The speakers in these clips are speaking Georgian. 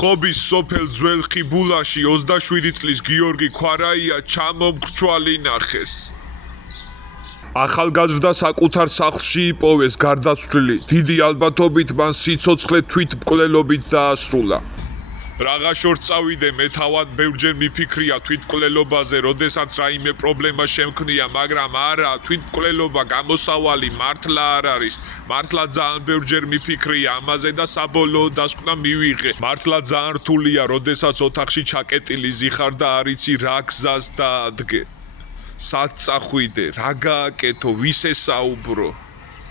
ყობის სოფელ ძველ ხიბულაში 27 წლის გიორგი ქვარაია ჩამომხრჩვალი ნახეს. ახალგაზრდა საკუთარ სახლში იპოვეს გარდაცვლილი, დიდი ალბათობით მან სიცოცხლე თვითმკვლელობით დაასრულა. Რაღა შორს წავიდე, მე თავად ბევრჯერ მიფიქრია თვითმკვლელობაზე, როდესაც რაიმე პრობლემა შემქმნია, მაგრამ არა, თვითმკვლელობა გამოსავალი მართლა არ არის. მართლა ძალიან ბევრჯერ მიფიქრია ამაზე და საბოლოო დასკვნა მივიღე. მართლა ძალიან რთულია, როდესაც ოთახში ჩაკეტილი ზიხარ და არ იცი რა გზას დაადგე. სად წახვიდე, რა გააკეთო, ვის ესაუბრო?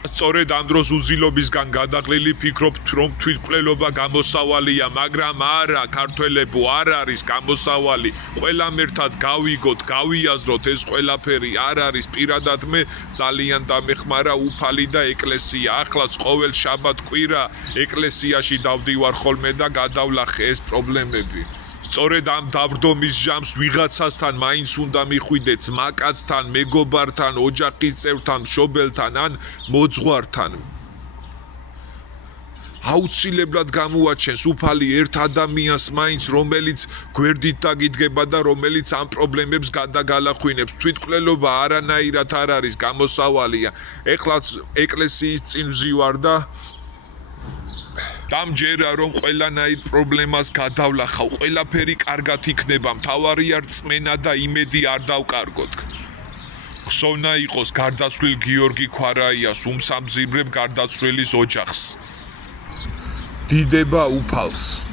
სწორედ ამ დროს უძილობისგან გადაყლილი ფიქრობ, რომ თვითმკვლელობა გამოსავალია, მაგრამ არა, ქართველებო, არ არის გამოსავალი. ყველამ ერთად გავიგოთ, გავიაზროთ ეს ყველაფერი არ არის. პირადად მე ძალიან დამეხმარა უფალი და ეკლესია. ახლაც ყოველ შაბათ-კვირა ეკლესიაში დავდივარ ხოლმე და გადავლახე ეს პრობლემები. სწორედ ამ დავრდომის ჟამს ვიღაცასთან მაინც უნდა მიხვიდე, ძმაკაცთან, მეგობართან, ოჯახის წევრთან, მშობელთან ან მოძღვართან. აუცილებლად გამოაჩენს უფალი ერთ ადამიანს მაინც, რომელიც გვერდით დაგიდგება და რომელიც ამ პრობლემებს გადაგალახვინებს. თვითმკვლელობა არანაირად არ არის გამოსავალია. ეხლაც ეკლესიის წინ ვზივარ და დამჯერა რომ ყველანაირ პრობლემას გადავლახავ, ყველაფერი კარგად იქნება, მთავარია რწმენა და იმედი არ დავკარგოთ. ხსოვნა იყოს გარდაცვლილ გიორგი ქვარაიას, უმსამძიმრებ გარდაცვლილის ოჯახს. დიდება უფალს.